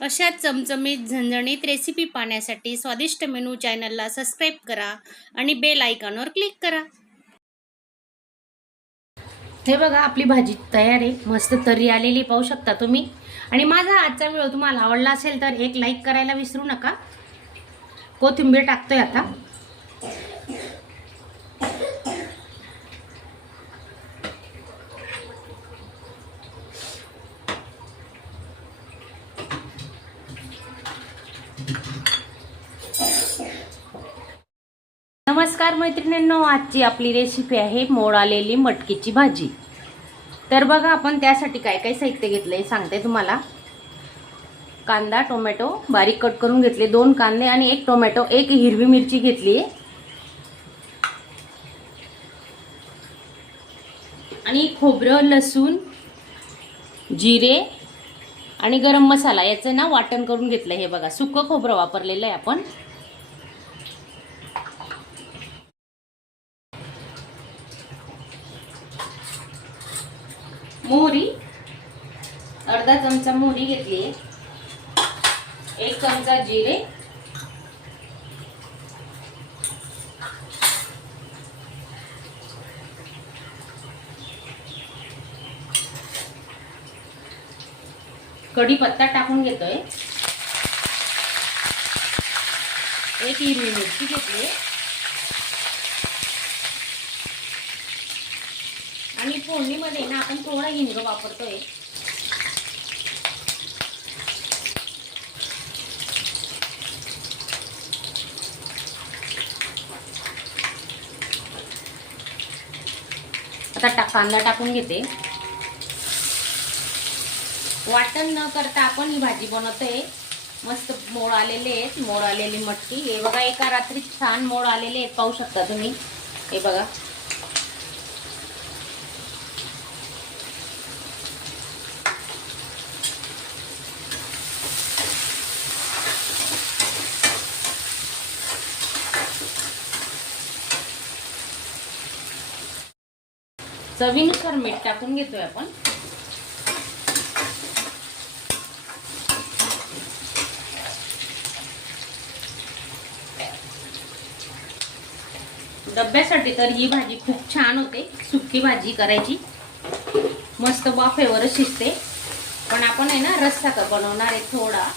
अशा चमचमीत झणझणीत रेसिपी पाहण्यासाठी स्वादिष्ट मेनू चॅनलला सबस्क्राईब करा आणि बेल आयकॉनवर क्लिक करा। हे बघा आपली भाजी तयार आहे, मस्त तर्री आलेली पाहू शकता तुम्ही। आणि माझा आजचा व्हिडिओ तुम्हाला आवडला असेल तर एक लाईक करायला विसरू नका। कोथिंबीर टाकतोय आता। नमस्कार मैत्रिणींनो, आजची आपली रेसिपी आहे मोड आलेली मटकीची भाजी। तर बघा आपण त्यासाठी काय काय साहित्य घेतलंय सांगते तुम्हाला। कांदा टोमॅटो बारीक कट करून घेतले, 2 कांदे आणि 1 टोमॅटो, 1 हिरवी मिरची घेतली आणि खोबरं लसूण जिरे आणि गरम मसाला याचं ना वाटण करून घेतलं। हे बघा सुकं खोबरं वापरलेलं आहे आपण। मोहरी अर्धा चमचा मोहरी घेतली, 1 चमचा जिरे, कढीपत्ता टाकून घेतोय, 1 हिरवी मिरची घेतली आणि फोडणीमध्ये ना आपण थोडा हिंग वापरतोय। आता कांदा टाकून घेते। वाटण न करता आपण ही भाजी बनवतोय। मस्त मोड आलेले आहेत, मोड आलेली मटकी। हे बघा एका रात्रीत छान मोड आलेले आहेत, पाहू शकता तुम्ही। हे बघा चवीनुसार मीठ टाकून घेतोय आपण। डब्यासाठी तर ही भाजी खूप छान होते। सुकी भाजी करायची, मस्त वाफेवरच शिजते। पण आपण आहे ना रस्सा बनवणार आहे थोडा,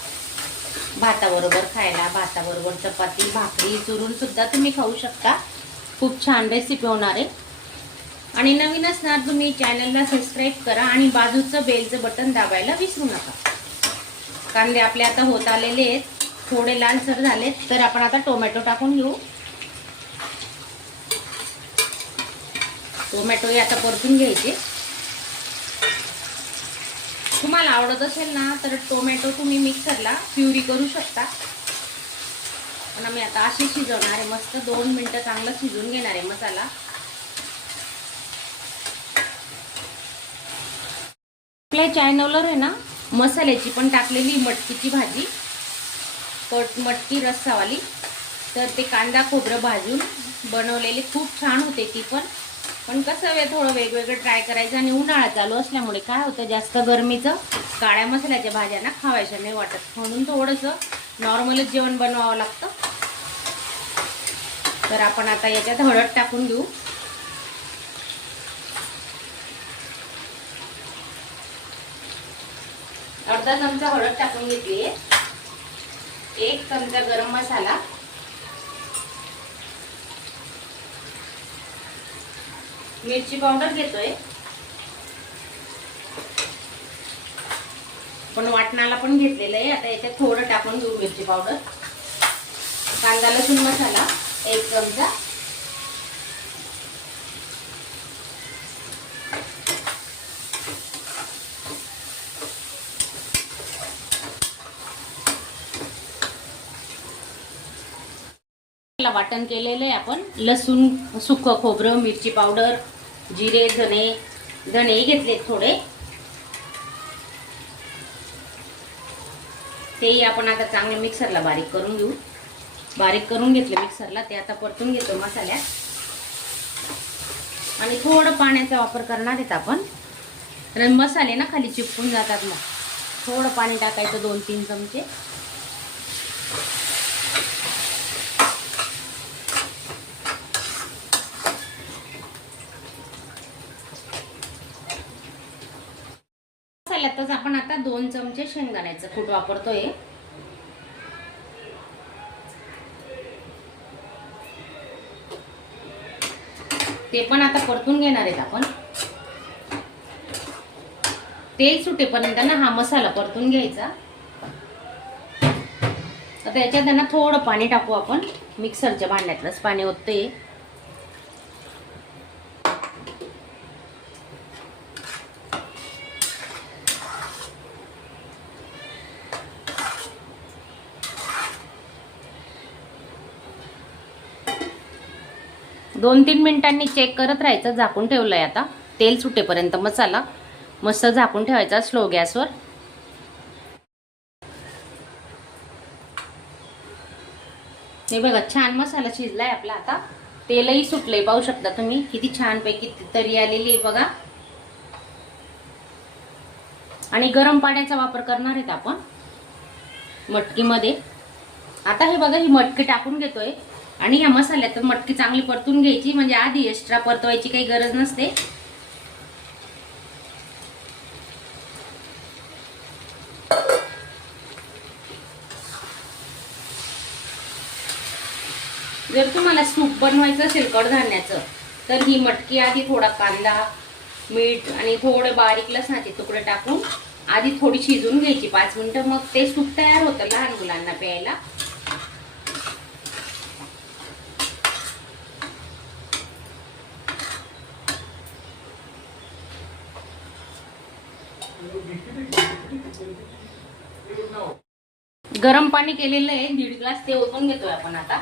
भाताबरोबर खायला, भाताबरोबर चपाती भाकरी चुरून सुद्धा तुम्ही खाऊ शकता। खूप छान रेसिपी होणार आहे। आणि नवीन असणार तुम्ही चॅनलला सबस्क्राईब करा आणि बाजूचं बेलचं बटन दाबायला विसरू नका। कांदे आपले आता होत आलेले आहेत, थोडे लालसर झालेत, तर आपण आता टोमॅटो टाकून घेऊ। टोमॅटो आता परतून घ्यायचे। तुम्हाला आवडत असेल ना तर टोमॅटो तुम्ही मिक्सरला प्युरी करू शकता, पण आम्ही आता अशी शिजवणार आहे। मस्त 2 मिनिटं चांगलं शिजवून घेणार आहे मसाला। आपल्या चॅनलवर आहे ना मसाल्याची पण टाकलेली मटकीची भाजी, मटकी रस्सावाली, तर ते कांदा खोबरं भाजून बनवलेली खूप छान होते ती पण कसं थोडं वेगवेगळं ट्राय करायचं। आणि उन्हाळा चालू असल्यामुळे काय होतं, जास्त गरमीचं काळ्या मसाल्याच्या भाज्या ना खावायच्या नाही वाटत, म्हणून थोडंसं नॉर्मलच जेवण बनवावं लागतं। तर आपण आता याच्यात हळद टाकून घेऊ। अर्धा चमचा हळद टाकून घेतली, 1 चमचा गरम मसाला, मिरची पावडर घेतोय, पण वाटणाला पण घेतलेलं आहे। आता याच्यात थोडं टाकून घेऊ मिरची पावडर। कांदा लसूण मसाला 1 चमचा, वाटण केलेलं आहे आपण। लसूण सुकं खोबरं मिरची पावडर जिरे धणे घेतले थोडे, तेही आपण आता चांगले मिक्सरला बारीक करून घेऊ। बारीक करून घेतले मिक्सरला, ते आता परतून घेतो मसाल्यात। आणि थोडं पाण्याचा वापर करणार आहेत आपण, कारण मसाले ना खाली चिपकून जातात मग। थोडं पाणी टाकायचं, 2-3 चमचे. मसाल्यातच आपण आता 2 चमचे शेंगदाण्याचं कूट वापरतोय. ते पण आता परतून घेणार आहेत आपण. तेल सुटेपर्यंत ना हा मसाला परतून घ्यायचा. आता याच्यात ना थोडं पाणी टाकू आपण. मिक्सरच्या भांड्यातलंच पाणी ओतते. दोन 3 मिनिटांनी चेक करत राहायचं. झाकून ठेवलंय आता. तेल सुटेपर्यंत मसाला मस्त झाकून ठेवायचा स्लो गॅसवर. हे बघा छान मसाला शिजलाय आपला. आता तेलही सुटलंय, पाहू शकता तुम्ही किती छान पैकी तरी आलेली आहे बघा. आणि गरम पाण्याचा वापर करणार आहेत आपण मटकीमध्ये. आता हे बघा ही मटकी टाकून घेतोय आणि ह्या मसाल्यात मटकी चांगली परतून घ्यायची, म्हणजे आधी एक्स्ट्रा परतवायची काही गरज नसते. जर तुम्हाला सूप बनवायचं असेल कडधान्याचं तर ही मटकी आधी थोडा कांदा, मीठ आणि थोडे बारीक लसणाचे तुकडे टाकून आधी थोडी शिजून घ्यायची 5 मिनिटं. मग ते सूप तयार होतं लहान मुलांना प्यायला. गरम पाणी केलेलं आहे 1.5 ग्लास, ते ओतून घेतोय आपण आता.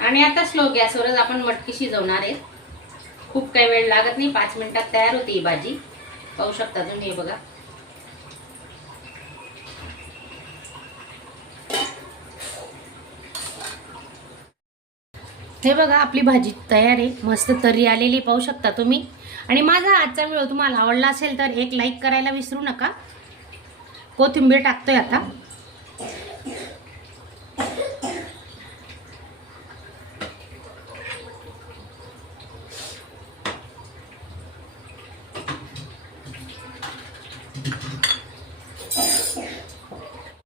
आणि आता स्लो गॅसवरच आपण मटकी शिजवणार आहे. खूप काही वेळ लागत नाही, 5 मिनिटात तयार होती ही भाजी. पाहू शकता तुम्ही हे बघा. हे बघा आपली भाजी तयार आहे, मस्त तर्री आलेली पाहू शकता तुम्ही. आणि माझा आजचा व्हिडिओ तुम्हाला आवडला असेल तर एक लाईक करायला विसरू नका. कोथिंबीर टाकतोय आता.